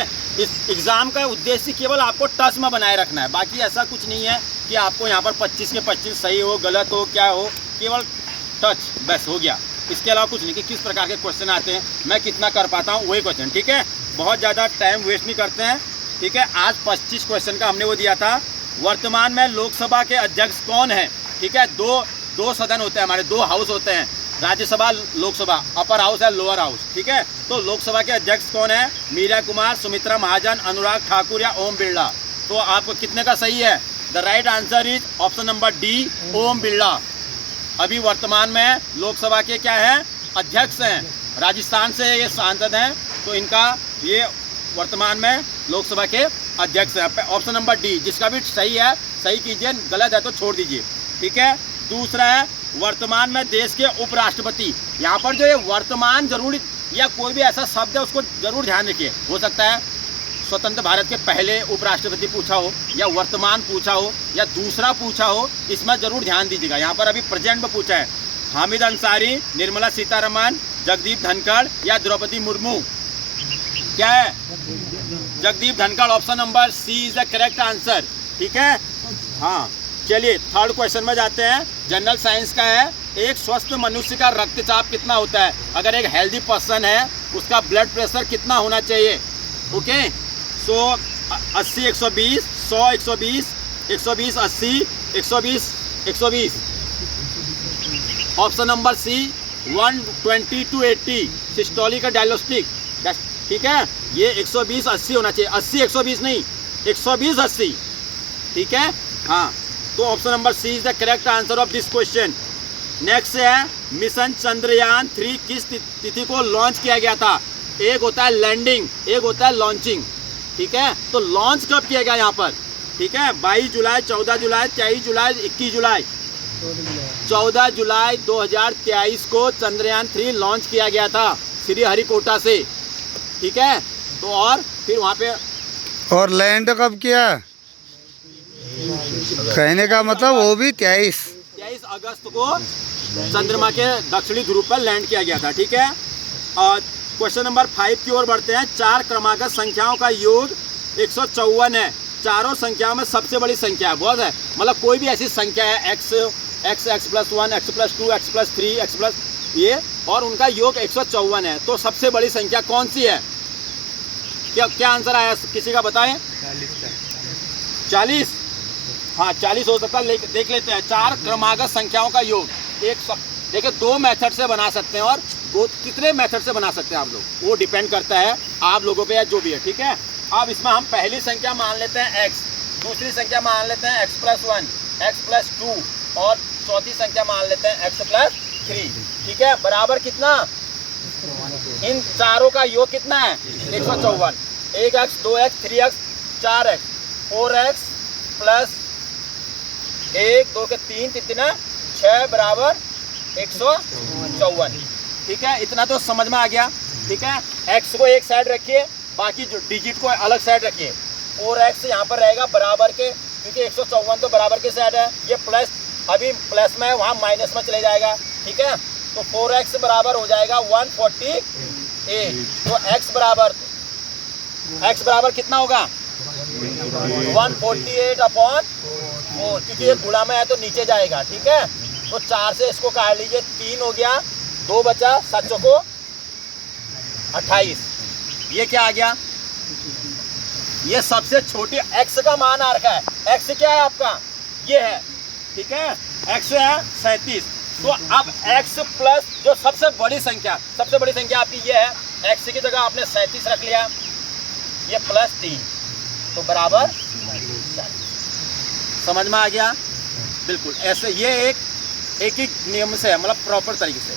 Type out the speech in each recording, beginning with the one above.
इस एग्ज़ाम का उद्देश्य केवल आपको टच में बनाए रखना है, बाकी ऐसा कुछ नहीं है कि आपको यहाँ पर 25 के 25 सही हो गलत हो क्या हो, केवल टच बस हो गया। इसके अलावा कुछ नहीं कि किस प्रकार के क्वेश्चन आते हैं, मैं कितना कर पाता हूँ वही क्वेश्चन। ठीक है, बहुत ज़्यादा टाइम वेस्ट नहीं करते हैं। ठीक है, आज 25 क्वेश्चन का हमने वो दिया था। वर्तमान में लोकसभा के अध्यक्ष कौन है? ठीक है, दो सदन होते हैं हमारे, 2 हाउस होते हैं, राज्यसभा लोकसभा, अपर हाउस है लोअर हाउस। ठीक है, तो लोकसभा के अध्यक्ष कौन है? मीरा कुमार, सुमित्रा महाजन, अनुराग ठाकुर या ओम बिरला। तो आपको कितने का सही है? The right answer is option number D, Om Birla. अभी वर्तमान में लोकसभा के क्या हैं? अध्यक्ष हैं, राजस्थान से ये सांसद हैं, तो इनका ये वर्तमान में लोकसभा के अध्यक्ष हैं। ऑप्शन नंबर डी, जिसका भी सही है सही कीजिए, गलत है तो छोड़ दीजिए। ठीक है, दूसरा है वर्तमान में देश के उपराष्ट्रपति। यहाँ पर जो ये वर्तमान जरूरी या कोई भी ऐसा शब्द है उसको जरूर ध्यान रखिए। हो सकता है स्वतंत्र भारत के पहले उपराष्ट्रपति पूछा हो, या वर्तमान पूछा हो, या दूसरा पूछा हो, इसमें जरूर ध्यान दीजिएगा। यहाँ पर अभी प्रेजेंट में पूछा है हामिद अंसारी, निर्मला सीतारमन, जगदीप धनखड़ या द्रौपदी मुर्मू। क्या है? Jagdeep Dhankhar. Option number C is the correct answer. ठीक है, हाँ चलिए थर्ड क्वेश्चन में जाते हैं। जनरल साइंस का है, एक स्वस्थ मनुष्य का रक्तचाप कितना होता है? अगर एक हेल्दी पर्सन है उसका ब्लड प्रेशर कितना होना चाहिए? Okay, so 80 120, 100 120, 120 80, 120 120। Option number C 120 to 80 systolic का डायग्नोस्टिक। ठीक है, ये 120 80 होना चाहिए, 80 120 नहीं, 120 80। ठीक है, हाँ, तो option number C is the correct answer of this question. Next है मिशन चंद्रयान 3 किस तिथि को लॉन्च किया गया था? एक होता है लैंडिंग, एक होता है लॉन्चिंग। ठीक है, तो लॉन्च कब किया गया यहाँ पर? ठीक है, 22 जुलाई, 14 जुलाई, 23 जुलाई, 21 जुलाई। 14 जुलाई 2023 को चंद्रयान 3 लॉन्च किया गया था श्रीहरिकोटा से। ठीक है, तो और फिर वहाँ पे और लैंड कब किया? कहने का मतलब वो भी 23 अगस्त को चंद्रमा के दक्षिणी ध्रुव पर लैंड किया गया था। ठीक है, और क्वेश्चन नंबर 5 की ओर बढ़ते हैं। 4 क्रमागत संख्याओं का योग 154 है। चारों संख्याओं में सबसे बड़ी संख्या है, बहुत है, मतलब कोई भी ऐसी संख्या है x + 1, x + 2, x + 3, x + ये, और उनका योग 154 है। तो सबसे बड़ी संख्या कौन सी है? क्या आंसर आया किसी का बताएं? 40। हाँ 40 हो सकता है, देख लेते हैं। 4 क्रमागत संख्याओं का योग देखिए 2 मेथड से बना सकते हैं, और वो कितने मेथड से बना सकते हैं आप लोग, वो डिपेंड करता है आप लोगों पे या जो भी है। ठीक है, अब इसमें हम पहली संख्या मान लेते हैं x, दूसरी संख्या मान लेते हैं x + 1, x + 2, और चौथी संख्या मान लेते हैं x + 3। ठीक है, बराबर कितना? इन चारों का योग कितना है? 154। 1x 2x 3x 4x 4x plus 1 2 के 3 कितना 6 बराबर 154। ठीक है, इतना तो समझ में आ गया। ठीक है, x को एक साइड रखिए, बाकी जो डिजिट को अलग साइड रखिए। 4x यहाँ पर रहेगा बराबर के, क्योंकि 154 तो बराबर के साइड है, ये प्लस अभी प्लस में है, वहाँ माइनस में चले जाएगा। ठीक है, तो 4x बराबर हो जाएगा 148। तो x बराबर कितना होगा? 148/4, क्योंकि ये गुणा में है तो नीचे जाएगा। ठीक है, तो 4 से इसको काट लीजिए, 3 हो गया, 2 बचा, 7 को 28। ये क्या आ गया? ये सबसे छोटी x का मान आ रखा है। x क्या है आपका? ये है। ठीक है, x है 37। तो अब x प्लस जो सबसे बड़ी संख्या आपकी ये है, x की जगह आपने 37 रख लिया, ये प्लस 3, तो बराबर 40। समझ में आ गया? बिल्कुल ऐसे, ये एक नियम से है, मतलब प्रॉपर तरीके से।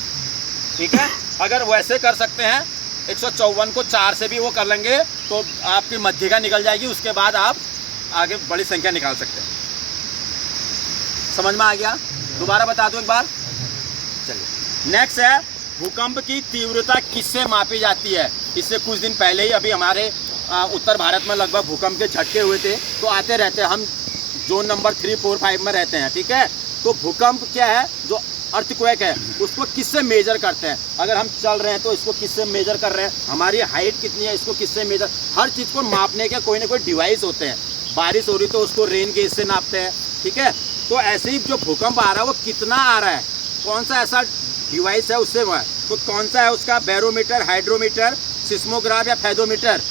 ठीक है, अगर वैसे कर सकते हैं 154 को 4 से भी वो कर लेंगे तो आपकी मध्यिका निकल जाएगी, उसके बाद आप आगे बड़ी संख्या निकाल सकते हैं। समझ में आ गया? दोबारा बता दूं एक बार। चलिए नेक्स्ट है भूकंप की तीव्रता किससे मापी जाती है? इससे कुछ दिन पहले ही अभी हमारे उत्तर भारत में लगभग भूकंप के झटके हुए थे, तो आते रहते हैं, हम जोन नंबर 3, 4, 5 में रहते हैं। ठीक है, तो भूकंप क्या है, जो अर्थक्वेक है उसको किससे मेजर करते हैं। अगर हम चल रहे हैं तो इसको किससे मेजर कर रहे हैं, हमारी हाइट कितनी है इसको किससे मेजर, हर चीज़ को मापने के कोई ना कोई डिवाइस होते हैं। बारिश हो रही तो उसको रेन गेज से नापते हैं, ठीक है। तो ऐसे ही जो भूकंप आ रहा है वो कितना आ रहा है, कौन सा ऐसा डिवाइस है उससे हुआ है, तो कौन सा है उसका, बैरोमीटर, हाइड्रोमीटर, सिस्मोग्राफ या fathometer.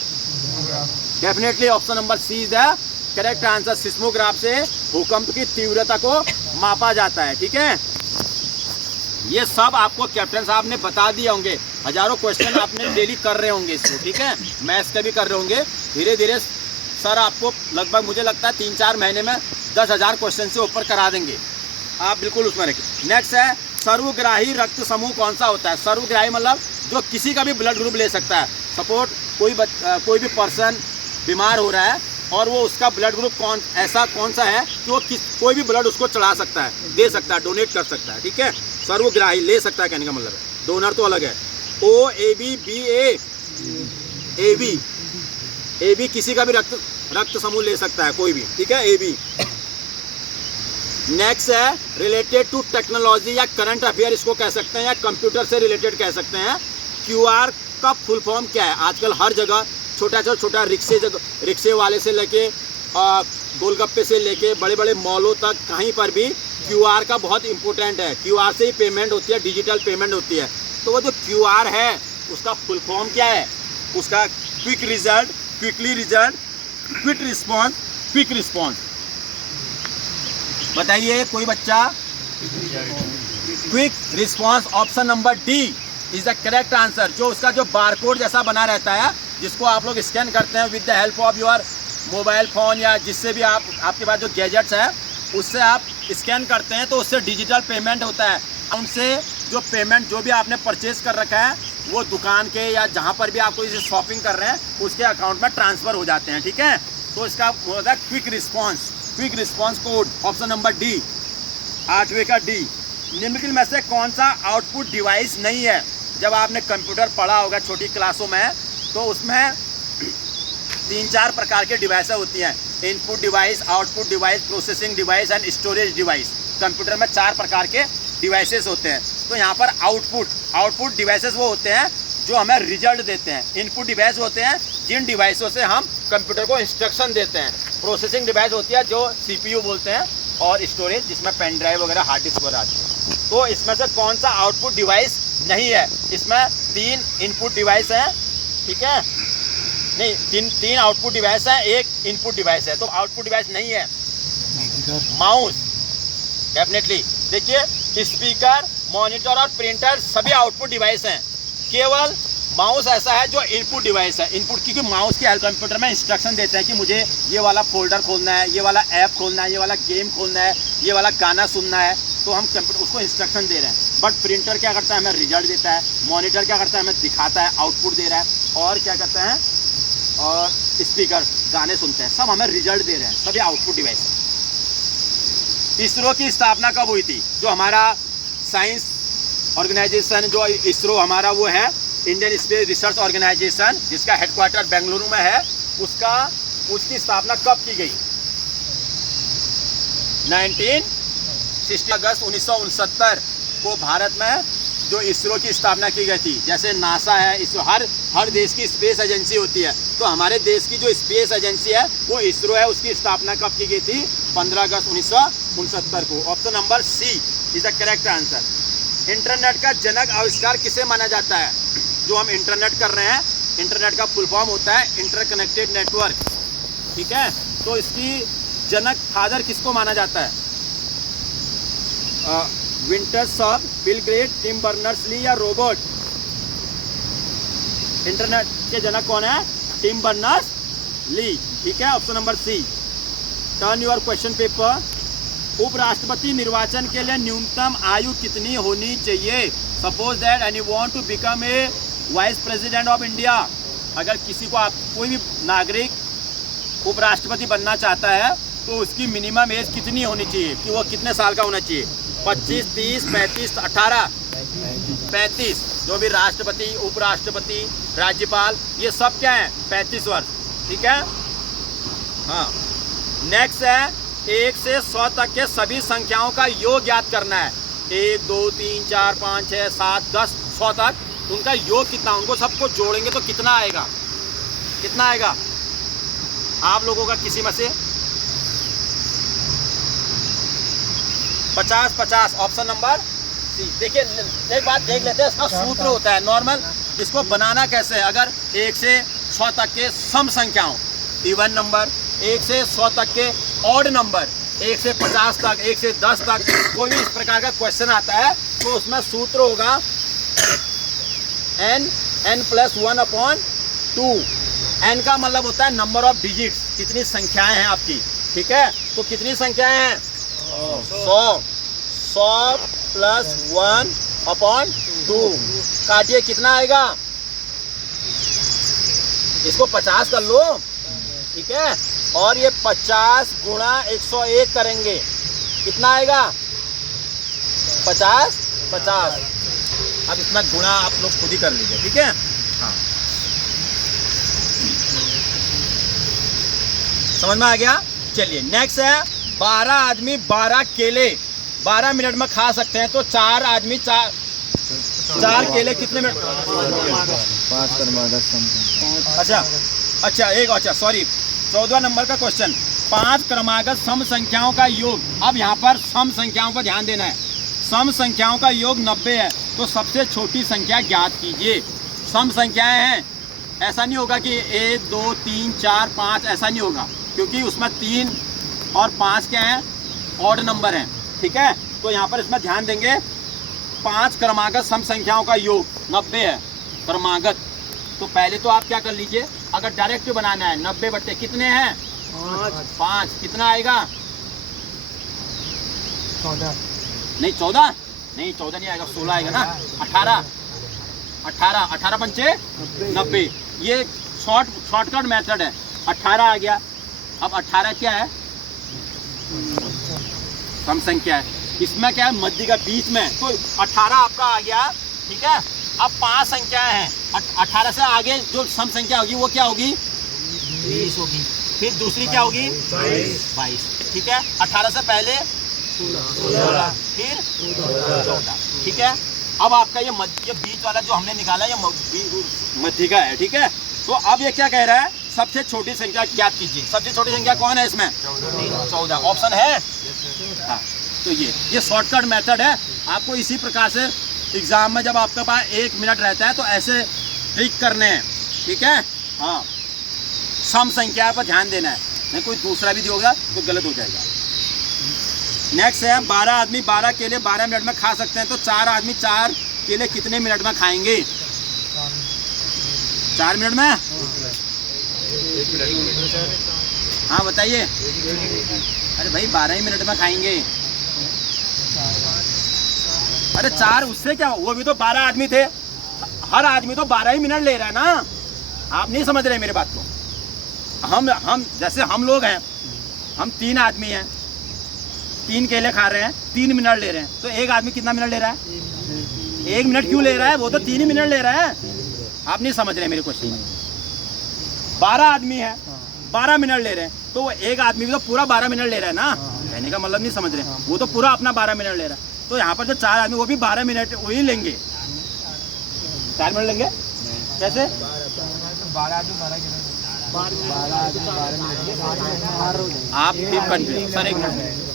Definitely option number C is the correct answer. Seismograph से भूकंप की तीव्रता को मापा जाता है, ठीक है। ये सब आपको कैप्टन साहब ने बता दिए होंगे, हजारों क्वेश्चन आपने डेली कर रहे होंगे इसको, ठीक है, मैथ्स के भी कर रहे होंगे। धीरे धीरे सर आपको लगभग मुझे लगता है 3-4 महीने में 10,000 क्वेश्चन से ऊपर करा देंगे, आप बिल्कुल उसमें रखिए। नेक्स्ट है सर्वग्राही रक्त समूह कौन सा होता है। सर्वग्राही मतलब जो किसी का भी ब्लड ग्रुप ले सकता है। सपोर्ट कोई भी पर्सन बीमार हो रहा है और वो उसका ब्लड ग्रुप ऐसा कौन सा है कि वो कोई भी ब्लड उसको चढ़ा सकता है, दे सकता है, डोनेट कर सकता है, ठीक है। सर्वग्राही ले सकता है कहने का मतलब है, डोनर तो अलग है। O A B B A B A B किसी का भी रक्त समूह ले सकता है कोई भी, ठीक है, ए बी। नेक्स्ट है रिलेटेड टू टेक्नोलॉजी या करंट अफेयर इसको कह सकते हैं, या कंप्यूटर से रिलेटेड कह सकते हैं। क्यूआर का फुल फॉर्म क्या है। आजकल हर जगह छोटा रिक्शे वाले से लेके गोलगप्पे से लेके बड़े बड़े मॉलों तक कहीं पर भी क्यूआर का बहुत इंपॉर्टेंट है। क्यूआर से ही पेमेंट होती है, डिजिटल पेमेंट होती है। तो वो जो क्यूआर है उसका फुल फॉर्म क्या है, उसका quick result, quickly result, quick response, quick response. बताइए कोई बच्चा। Quick response option number D is the correct answer. जो उसका जो बारकोड जैसा बना रहता है जिसको आप लोग स्कैन करते हैं with the help of your mobile phone या जिससे भी आपके पास जो गैजेट्स है उससे आप स्कैन करते हैं तो उससे डिजिटल पेमेंट होता है। उनसे जो पेमेंट जो भी आपने परचेज कर रखा है वो दुकान के या जहाँ पर भी आपको इसे शॉपिंग कर रहे हैं उसके अकाउंट में ट्रांसफ़र हो जाते हैं, ठीक है। तो इसका होता है quick response code option number D, 8वें का डी। निम्नलिखित में से कौन सा आउटपुट डिवाइस नहीं है। जब आपने कंप्यूटर पढ़ा होगा छोटी क्लासों में तो उसमें 3-4 प्रकार के डिवाइसें होती हैं, input device, output device, processing device and storage device. Computer में 4 प्रकार के डिवाइसेस होते हैं। तो यहाँ पर आउटपुट डिवाइसेस वो होते हैं जो हमें रिजल्ट देते हैं। इनपुट डिवाइस होते हैं जिन डिवाइसों से हम कंप्यूटर को इंस्ट्रक्शन देते हैं। प्रोसेसिंग डिवाइस होती है जो CPU बोलते हैं, और स्टोरेज जिसमें पेन ड्राइव वगैरह, हार्ड डिस्क वगैरह आती है। तो इसमें से कौन सा आउटपुट डिवाइस नहीं है। इसमें 3 इनपुट डिवाइस हैं, ठीक है, नहीं 3 आउटपुट डिवाइस है, 1 इनपुट डिवाइस है। तो आउटपुट डिवाइस नहीं है माउस, डेफिनेटली। देखिए स्पीकर, मॉनिटर और प्रिंटर सभी आउटपुट डिवाइस हैं, केवल माउस ऐसा है जो इनपुट डिवाइस है। इनपुट क्योंकि माउस के हेल्प कंप्यूटर में इंस्ट्रक्शन देते हैं कि मुझे ये वाला फोल्डर खोलना है, ये वाला ऐप खोलना है, ये वाला गेम खोलना है, ये वाला गाना सुनना है, तो हम कंप्यूटर उसको इंस्ट्रक्शन दे रहे हैं। बट प्रिंटर क्या करता है, हमें रिजल्ट देता है। मॉनिटर क्या करता है, हमें दिखाता है, आउटपुट दे रहा है। और क्या करता है, और स्पीकर गाने सुनते हैं, सब हमें रिजल्ट दे रहे हैं, सभी आउटपुट डिवाइस है। इसरो की स्थापना कब हुई थी। जो हमारा साइंस ऑर्गेनाइजेशन, जो इसरो हमारा वो है इंडियन स्पेस रिसर्च ऑर्गेनाइजेशन, जिसका हेडक्वार्टर बेंगलुरु में है, उसकी स्थापना कब की गई। 1960 अगस्त 1969 को भारत में जो इसरो की स्थापना की गई थी। जैसे नासा है, इसरो हर देश की स्पेस एजेंसी होती है, तो हमारे देश की जो स्पेस एजेंसी है वो इसरो है। उसकी स्थापना कब की गई थी, 15 अगस्त 1969 को। Option number C is the correct answer. Internet का जनक आविष्कार किसे माना जाता है। जो हम इंटरनेट कर रहे हैं, इंटरनेट का फुल फॉर्म होता है इंटरकनेक्टेड नेटवर्क, ठीक है। तो इसकी जनक फादर किसको माना जाता है। विंटरसॉफ्ट, बिल गेट्स, टिम बर्नर्स-ली या रॉबर्ट। इंटरनेट के जनक कौन है, टिम बर्नर्स-ली, ठीक है। Option number C. Turn your question paper. उपराष्ट्रपति निर्वाचन के लिए न्यूनतम आयु कितनी होनी चाहिए। Suppose that and you want to become a vice president of India. अगर किसी को कोई भी नागरिक उपराष्ट्रपति बनना चाहता है तो उसकी मिनिमम एज कितनी होनी चाहिए, कि वो कितने साल का होना चाहिए। 25, 30, 35, 18, 35। जो भी राष्ट्रपति, उपराष्ट्रपति, राज्यपाल, ये सब क्या है, 35 वर्ष, ठीक है। हाँ, नेक्स्ट है 1 से 100 तक के सभी संख्याओं का योग ज्ञात करना है। 1 2 3 4 5 6 7 10 100 तक, उनका योग कितना, उनको सबको जोड़ेंगे तो कितना आएगा, कितना आएगा आप लोगों का किसी में से? 50 50, ऑप्शन नंबर सी। देखिए एक बात देख लेते हैं, इसका सूत्र होता है नॉर्मल, इसको बनाना कैसे है। अगर 1 से 100 तक के सम संख्याओं, इवन नंबर, 1 से 100 तक के ऑड नंबर, 1 से 50 तक, 1 से 10 तक कोई भी इस प्रकार का क्वेश्चन आता है तो उसमें सूत्र होगा n+1/2। n का मतलब होता है नंबर ऑफ डिजिट्स, कितनी संख्याएं हैं आपकी, ठीक है। तो कितनी संख्याएं हैं? 100 + 1/2 काटिए, कितना आएगा? इसको 50 कर लो, ठीक है। और ये 50 × 101 करेंगे, कितना आएगा? 50 50। अब इतना गुणा आप लोग खुद ही कर लीजिए, ठीक है। हाँ, समझ में आ गया? चलिए नेक्स्ट है 12 आदमी 12 केले 12 मिनट में खा सकते हैं, तो 4 आदमी 4 केले कितने मिनट? 5 सॉरी 14 नंबर का क्वेश्चन, 5 क्रमागत सम संख्याओं का योग। अब यहाँ पर सम संख्याओं पर ध्यान देना है। सम संख्याओं का योग 90 है, तो सबसे छोटी संख्या ज्ञात कीजिए। सम संख्याएं हैं, ऐसा नहीं होगा कि 1 2 3 4 5, ऐसा नहीं होगा, क्योंकि उसमें 3 और 5 क्या है? ऑड नंबर हैं, ठीक है। तो यहाँ पर इसमें ध्यान देंगे, 5 क्रमागत सम संख्याओं का योग 90 है क्रमागत। तो पहले तो आप क्या कर लीजिए, अगर डायरेक्ट बनाना है 90 बट्टे कितने हैं? 5, कितना आएगा? 14 नहीं 14 नहीं आएगा, 16 आएगा ना। 18 पंचे 90, ये शॉर्टकट मेथड है। 18 आ गया। अब 18 क्या है? सम संख्या है, इसमें क्या है? मध्य का बीच में, तो 18 आपका आ गया, ठीक है। अब 5 संख्याएं हैं, 18 से आगे जो सम संख्या होगी वो क्या होगी? 20 होगी। फिर दूसरी क्या होगी? 22, ठीक है। 18 से पहले 16, फिर 14, ठीक है। अब आपका ये बीच वाला जो हमने निकाला ये मध्य का है, ठीक है। तो अब ये क्या कह रहा है? सबसे छोटी संख्या ज्ञात कीजिए। सबसे छोटी संख्या कौन है इसमें? 14, ऑप्शन है। हाँ, तो ये शॉर्टकट मेथड है। आपको इसी प्रकार से एग्जाम में जब आपके पास 1 मिनट रहता है तो ऐसे ट्रिक करने हैं, ठीक है। हाँ, सम संख्या पर ध्यान देना है, नहीं कोई दूसरा भी दिया तो गलत हो जाएगा। नेक्स्ट है 12 आदमी 12 केले 12 मिनट में खा सकते हैं, तो 4 आदमी 4 केले कितने मिनट में खाएंगे? 4 मिनट में? हाँ बताइए। अरे भाई 12 ही मिनट में खाएंगे। अरे 4 उससे क्या, वो भी तो 12 आदमी थे, हर आदमी तो 12 ही मिनट ले रहा है ना। आप नहीं समझ रहे मेरी बात को। हम जैसे हम लोग हैं, हम 3 आदमी हैं, 3 केले खा रहे हैं, 3 मिनट ले रहे हैं, तो एक आदमी कितना मिनट ले रहा है? 1 मिनट क्यों ले रहा है? वो तो 3 ही मिनट ले रहा है। आप नहीं समझ रहे मेरे क्वेश्चन। 12 आदमी है, 12 मिनट ले रहे हैं, तो वो एक आदमी भी तो पूरा 12 मिनट ले रहा है ना। कहने का मतलब नहीं समझ रहे, वो तो पूरा अपना 12 मिनट ले रहा है। तो यहाँ पर जो 4 आदमी वो भी 12 मिनट वही लेंगे। 4 मिनट लेंगे कैसे? 12 आदमी 12 आप भी कंफ्यूज सर, 1 मिनट।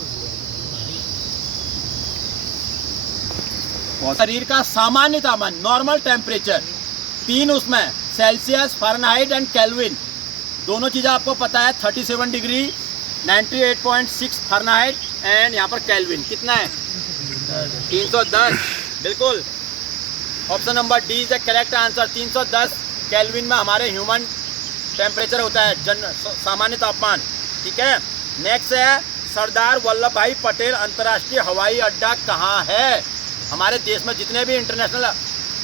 शरीर का सामान्य तापमान, नॉर्मल टेम्परेचर 3, उसमें सेल्सियस, फ़ारेनहाइट एंड केल्विन, दोनों चीज़ें आपको पता है। 37 डिग्री, 98.6 फ़ारेनहाइट एंड यहाँ पर केल्विन कितना है? 310, बिल्कुल। Option number D is the correct answer. 310 kelvin में हमारे ह्यूमन टेम्परेचर होता है, सामान्य तापमान, ठीक है। नेक्स्ट है सरदार वल्लभ भाई पटेल अंतर्राष्ट्रीय हवाई अड्डा कहाँ है? हमारे देश में जितने भी इंटरनेशनल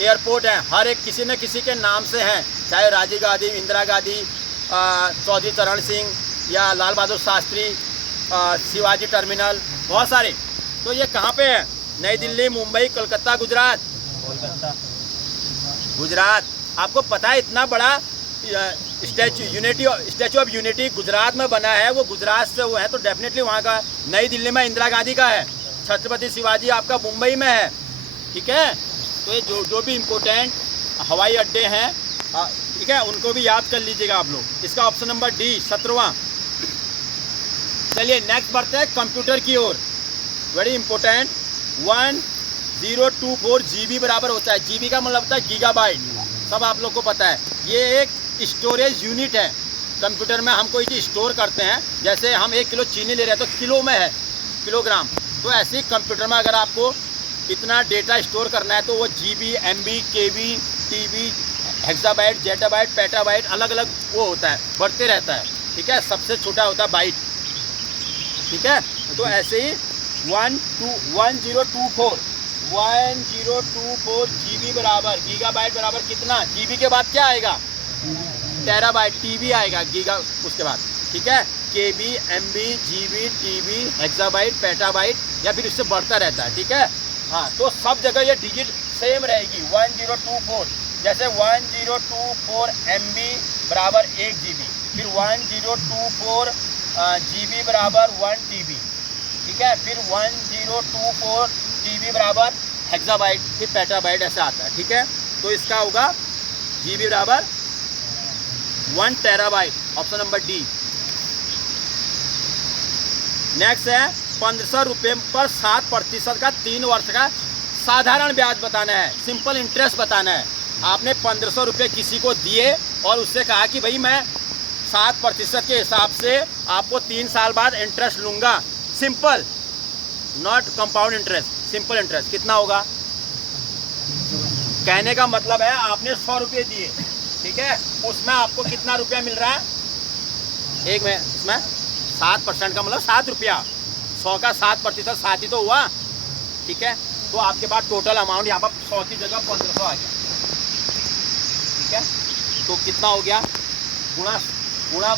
एयरपोर्ट हैं, हर एक किसी न किसी के नाम से हैं, चाहे राजीव गांधी, इंदिरा गांधी, चौधरी चरण सिंह या लाल बहादुर शास्त्री, शिवाजी टर्मिनल, बहुत सारे। तो ये कहाँ पे है? नई दिल्ली, मुंबई, कोलकाता, गुजरात। गुजरात। आपको पता है इतना बड़ा स्टैचू ऑफ यूनिटी गुजरात में बना है, वो गुजरात से वो है, तो डेफिनेटली वहाँ का नई दिल्ली में इंदिरा गांधी का है, छत्रपति शिवाजी आपका मुंबई में है, ठीक है। तो ये जो भी इम्पोर्टेंट हवाई अड्डे हैं, ठीक है, उनको भी याद कर लीजिएगा आप लोग। इसका ऑप्शन नंबर डी 17वां। चलिए नेक्स्ट बढ़ते हैं कंप्यूटर की ओर। वेरी इंपॉर्टेंट 1024 GB बराबर होता है। GB का मतलब होता है गीगाबाइट, सब आप लोग को पता है। ये एक स्टोरेज यूनिट है। कंप्यूटर में हम कोई चीज़ स्टोर करते हैं, जैसे हम 1 किलो चीनी ले रहे हैं तो किलो में है, किलोग्राम। तो ऐसे ही कंप्यूटर में अगर आपको इतना डेटा स्टोर करना है तो वो GB, MB, KB, TB, हेक्साबाइट, zettabyte, petabyte अलग अलग वो होता है, बढ़ते रहता है, ठीक है। सबसे छोटा होता है बाइट, ठीक है। तो ऐसे ही 1024 GB बराबर, गीगाबाइट बराबर कितना, GB के बाद क्या आएगा, टेराबाइट, TB आएगा गीगा उसके बाद, ठीक है। KB, MB, GB, TB, हेक्साबाइट, petabyte या फिर उससे बढ़ता रहता है, ठीक है। हाँ, तो सब जगह ये डिजिट सेम रहेगी 1024। जैसे 1024 MB बराबर 1 GB, फिर 1024 GB बराबर 1 TB, ठीक है। फिर 1024 TB बराबर हेक्साबाइट, फिर पेटाबाइट ऐसा आता है, ठीक है। तो इसका होगा GB बराबर 1 terabyte, option number D. Next है 1500 रुपये पर 7% का 3 वर्ष का साधारण ब्याज बताना है, सिंपल इंटरेस्ट बताना है। आपने 1500 रुपये किसी को दिए और उससे कहा कि भाई मैं 7% के हिसाब से आपको 3 साल बाद इंटरेस्ट लूँगा, simple, not compound interest, simple interest. कितना होगा, कहने का मतलब है आपने 100 रुपये दिए, ठीक है, उसमें आपको कितना रुपया मिल रहा है, एक में इसमें 7% का मतलब 7 रुपया, 100 का 7%, 7 ही तो हुआ, ठीक है। तो आपके पास टोटल अमाउंट यहाँ पर 100 की जगह 1500 आ गया, ठीक है। तो कितना हो गया, गुणा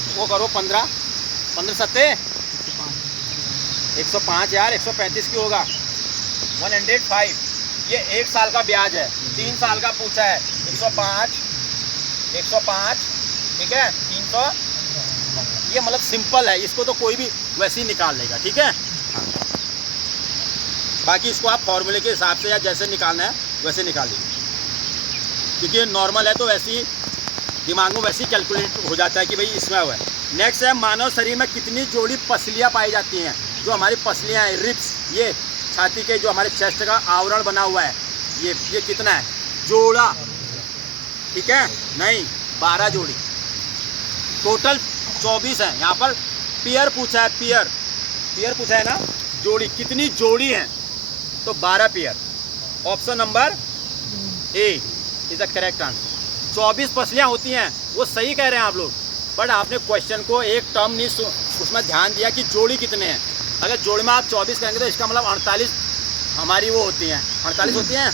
वो करो 15 सत्ते 105 यार, 135 की होगा, 105। ये 1 साल का ब्याज है, 3 साल का पूछा है, 105, ठीक है, 300। ये मतलब सिंपल है, इसको तो कोई भी वैसे ही निकाल लेगा, ठीक है। बाकी इसको आप फॉर्मूले के हिसाब से या जैसे निकालना है वैसे निकाल लीजिए, क्योंकि नॉर्मल है तो वैसे ही दिमाग में वैसे ही कैलकुलेट हो जाता है कि भाई इसमें हुआ है। नेक्स्ट है मानव शरीर में कितनी जोड़ी पसलियाँ पाई जाती हैं। जो हमारी पसलियाँ हैं, रिब्स, ये छाती के जो हमारे चेस्ट का आवरण बना हुआ है, ये कितना है, जोड़ा, ठीक है, नहीं 12 जोड़ी, टोटल 24 है। यहाँ पर पेयर पूछा है, पेयर पूछा है ना, जोड़ी, कितनी जोड़ी हैं, तो 12 pair, option number A is the correct answer. 24 पसलियाँ होती हैं, वो सही कह रहे हैं आप लोग, बट आपने क्वेश्चन को एक टर्म नहीं उसमें ध्यान दिया कि जोड़ी कितने हैं। अगर जोड़ी में आप 24 कहेंगे तो इसका मतलब 48 हमारी वो होती हैं, 48 होती हैं,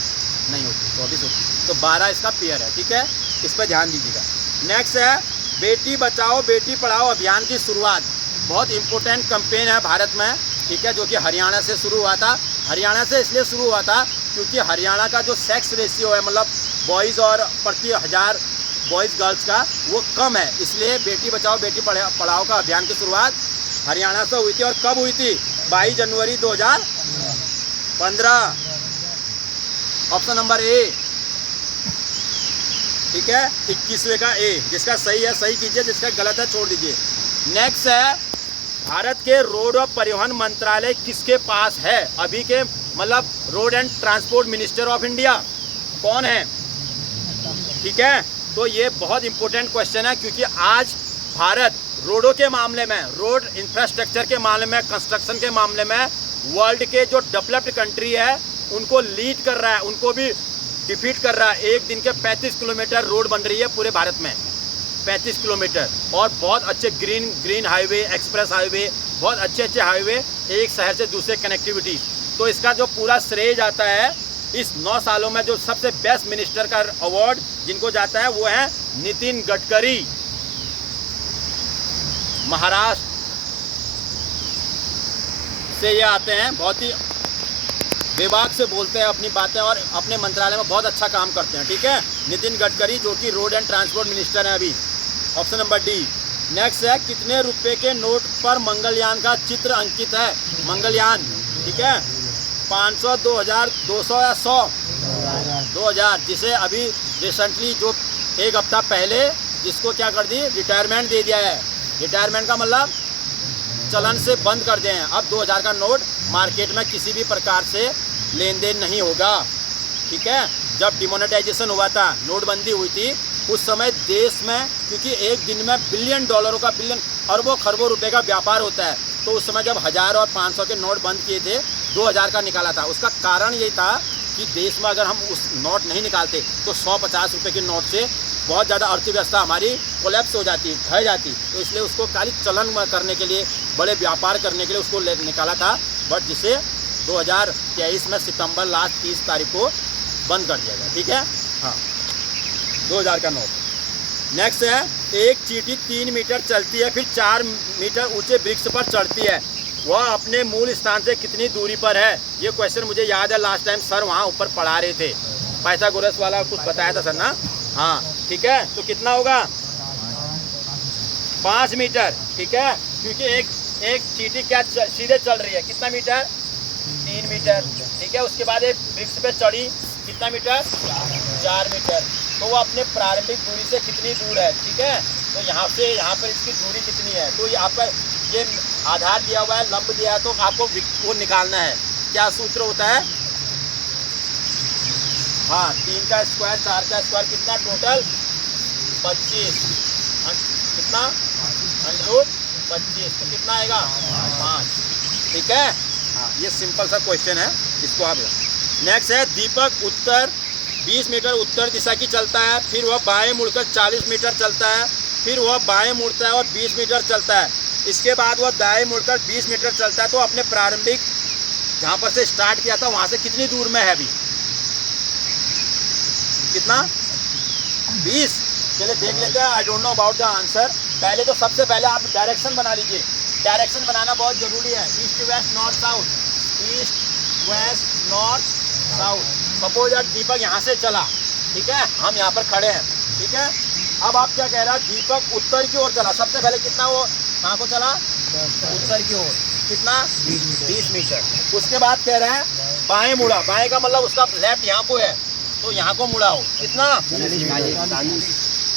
नहीं होती, 24 होती है, तो 12 इसका पेयर है, ठीक है, इस पर ध्यान दीजिएगा। नेक्स्ट है बेटी बचाओ बेटी पढ़ाओ अभियान की शुरुआत, बहुत इंपॉर्टेंट कैंपेन है भारत में, ठीक है, जो कि हरियाणा से शुरू हुआ था। हरियाणा से इसलिए शुरू हुआ था क्योंकि हरियाणा का जो सेक्स रेशियो है, मतलब बॉयज़ और प्रति 1000 बॉयज़ गर्ल्स का, वो कम है, इसलिए बेटी बचाओ बेटी पढ़ाओ का अभियान की शुरुआत हरियाणा से हुई थी। और कब हुई थी, 22 जनवरी 2015, ऑप्शन नंबर ए, ठीक है, 21वें का ए। जिसका सही है सही कीजिए, जिसका गलत है छोड़ दीजिए। नेक्स्ट है भारत के रोड और परिवहन मंत्रालय किसके पास है अभी के, मतलब road and transport minister of India कौन है, ठीक है। तो ये बहुत इंपॉर्टेंट क्वेश्चन है, क्योंकि आज भारत रोडों के मामले में, रोड इंफ्रास्ट्रक्चर के मामले में, कंस्ट्रक्शन के मामले में वर्ल्ड के जो डेवलप्ड कंट्री है उनको लीड कर रहा है, उनको भी डिफीट कर रहा है। एक दिन के 35 किलोमीटर रोड बन रही है पूरे भारत में, 35 किलोमीटर, और बहुत अच्छे ग्रीन हाईवे, एक्सप्रेस हाईवे, बहुत अच्छे हाईवे, एक शहर से दूसरे कनेक्टिविटी। तो इसका जो पूरा श्रेय जाता है इस 9 सालों में, जो सबसे बेस्ट मिनिस्टर का अवार्ड जिनको जाता है वो है नितिन गडकरी, महाराष्ट्र से ये आते हैं, बहुत ही विभाग से बोलते हैं अपनी बातें और अपने मंत्रालय में बहुत अच्छा काम करते हैं, ठीक है, नितिन गडकरी, जो कि रोड एंड ट्रांसपोर्ट मिनिस्टर हैं अभी, ऑप्शन नंबर डी। नेक्स्ट है कितने रुपए के नोट पर मंगलयान का चित्र अंकित है, मंगलयान, ठीक है, 500, 2000, 200 या 100? 2000, जिसे अभी रिसेंटली जो एक हफ्ता पहले जिसको क्या कर दी, रिटायरमेंट दे दिया है। रिटायरमेंट का मतलब चलन से बंद कर दिए हैं। अब 2000 का नोट मार्केट में किसी भी प्रकार से लेन देन नहीं होगा, ठीक है। जब डिमोनेटाइजेशन हुआ था, नोटबंदी हुई थी, उस समय देश में, क्योंकि एक दिन में बिलियन डॉलरों का, बिलियन अरबों खरबों रुपए का व्यापार होता है, तो उस समय जब 1000 और 500 के नोट बंद किए थे, 2000 का निकाला था। उसका कारण ये था कि देश में अगर हम उस नोट नहीं निकालते तो 150 रुपये के नोट से बहुत ज़्यादा अर्थव्यवस्था हमारी कोलैप्स हो जाती, ढह जाती। तो इसलिए उसको खाली चलन करने के लिए, बड़े व्यापार करने के लिए उसको निकाला था, बट जिसे 2023 में सितंबर लास्ट 30 तारीख को बंद कर दिया गया, ठीक है। हाँ, 2000 का नोट। नेक्स्ट है, एक चींटी 3 मीटर चलती है, फिर 4 मीटर ऊंचे वृक्ष पर चढ़ती है, वह अपने मूल स्थान से कितनी दूरी पर है? ये क्वेश्चन मुझे याद है, लास्ट टाइम सर वहाँ ऊपर पढ़ा रहे थे, पाइथागोरस वाला कुछ बताया था सर ना। हाँ ठीक है, तो कितना होगा? 5 मीटर, ठीक है, क्योंकि एक चींटी क्या सीधे चल रही है, कितना मीटर? 3 मीटर, ठीक है। उसके बाद एक वृक्ष पे चढ़ी, कितना मीटर? 4 मीटर। तो वो अपने प्रारंभिक दूरी से कितनी दूर है, ठीक है। तो यहाँ से यहाँ पर इसकी दूरी कितनी है, तो ये आपका ये आधार दिया हुआ है, लंब दिया है, तो आपको वो निकालना है। क्या सूत्र होता है? हाँ, 3 का स्क्वायर 4 का स्क्वायर, कितना टोटल? 25, कितना? √25, तो कितना आएगा? 5, ठीक है। हाँ, ये सिंपल सा क्वेश्चन है, इसको आप। नेक्स्ट है, दीपक उत्तर 20 मीटर उत्तर दिशा की चलता है, फिर वह बाएं मुड़कर 40 मीटर चलता है, फिर वह बाएं मुड़ता है और 20 मीटर चलता है। इसके बाद वह दाएं मुड़कर 20 मीटर चलता है, तो अपने प्रारंभिक जहाँ पर से स्टार्ट किया था वहाँ से कितनी दूर में है अभी? कितना? 20। चलिए देख लेते हैं, I don't know about the answer. पहले तो सबसे पहले आप डायरेक्शन बना लीजिए, डायरेक्शन बनाना बहुत ज़रूरी है। East west north south, east west north south. Suppose यार दीपक यहाँ से चला, ठीक है, हम यहाँ पर खड़े हैं, ठीक है। अब आप क्या कह रहा है? दीपक उत्तर की ओर चला, सबसे पहले कितना वो कहाँ को चला? उत्तर की ओर, कितना? 20 मीटर। उसके बाद कह रहे हैं बाएं मुड़ा, बाएं का मतलब उसका लेफ्ट यहाँ को है, तो यहाँ को मुड़ा हो, कितना?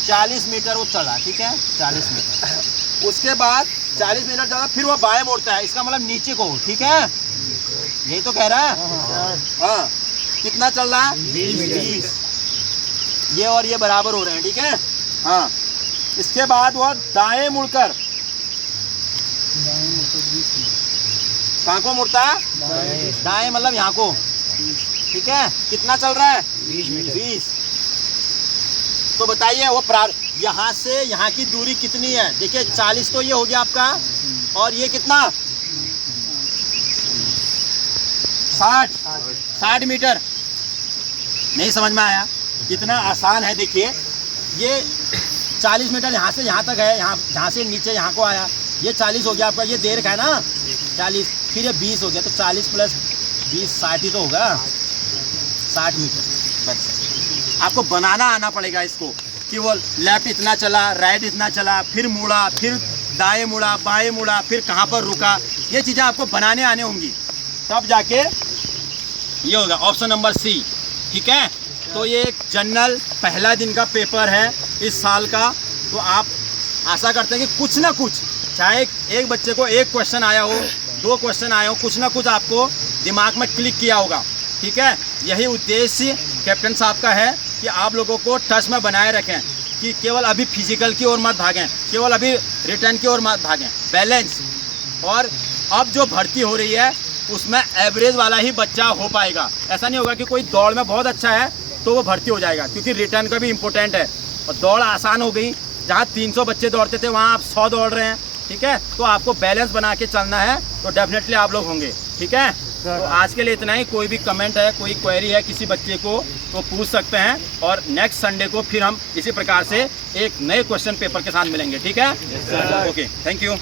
40 मीटर वो चला, ठीक है, 40 मीटर। उसके बाद 40 मीटर चला, फिर वो बाएं मुड़ता है, इसका मतलब नीचे को, ठीक है, यही तो कह रहा है। हाँ, कितना चल रहा है? 20। ये और ये बराबर हो रहे हैं, ठीक है। हाँ, इसके बाद वो दाएं मुड़कर, कहाँ को मुड़ता है? दाएं मतलब यहाँ को, ठीक है। कितना चल रहा है? 20। तो बताइए वो यहाँ से यहाँ की दूरी कितनी है? देखिए 40 तो ये हो गया आपका, और ये कितना? 60 मीटर। नहीं समझ में आया? इतना आसान है। देखिए ये 40 मीटर यहाँ से यहाँ तक है, यहाँ से नीचे यहाँ को आया, ये 40 हो गया आपका, ये देर का है ना 40, फिर ये 20 हो गया, तो 40 + 20 60 ही तो होगा, 60 मीटर। बस आपको बनाना आना पड़ेगा इसको, कि वो लेफ्ट इतना चला, राइट इतना चला, फिर मुड़ा, फिर दाएं मुड़ा, बाएं मुड़ा, फिर कहाँ पर रुका, ये चीज़ें आपको बनाने आने होंगी, तब जाके ये होगा। ऑप्शन नंबर सी, ठीक है। तो ये एक जनरल पहला दिन का पेपर है इस साल का, तो आप आशा करते हैं कि कुछ ना कुछ, चाहे एक बच्चे को एक क्वेश्चन आया हो, 2 क्वेश्चन आए हो, कुछ ना कुछ आपको दिमाग में क्लिक किया होगा, ठीक है। यही उद्देश्य कैप्टन साहब का है कि आप लोगों को टच में बनाए रखें, कि केवल अभी फिजिकल की ओर मत भागें, केवल अभी रिटर्न की ओर मत भागें, बैलेंस। और अब जो भर्ती हो रही है उसमें एवरेज वाला ही बच्चा हो पाएगा। ऐसा नहीं होगा कि कोई दौड़ में बहुत अच्छा है तो वो भर्ती हो जाएगा, क्योंकि रिटर्न का भी इम्पोर्टेंट है। और दौड़ आसान हो गई, जहाँ 300 बच्चे दौड़ते थे वहाँ आप 100 दौड़ रहे हैं, ठीक है। तो आपको बैलेंस बना के चलना है, तो डेफिनेटली आप लोग होंगे, ठीक है। तो आज के लिए इतना ही। कोई भी कमेंट है, कोई क्वेरी है किसी बच्चे को, तो पूछ सकते हैं, और नेक्स्ट संडे को फिर हम इसी प्रकार से एक नए क्वेश्चन पेपर के साथ मिलेंगे, ठीक है। Okay, thank you.